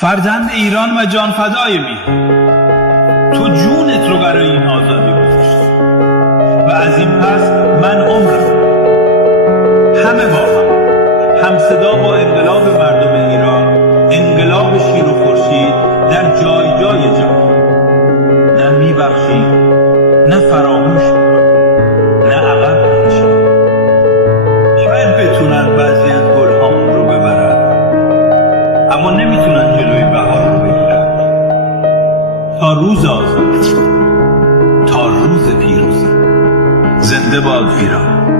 فرزند ایران و جان فدای میهن، تو جونت رو برای این آزادی گذاشتی و از این پس من عمرم همه با هم صدا با انقلاب مردم ایران، انقلاب شیر و خورشید در جای جای جهان، نه میبخشیم نه فراموش میکنیم نه عقب میکشیم. شاید بتونن بعضی از گلهامون رو ببرن، اما نمیتونن جلوی بهار رو بگیرن. تا روز آزادی، تا روز پیروزی، زنده باد ایران.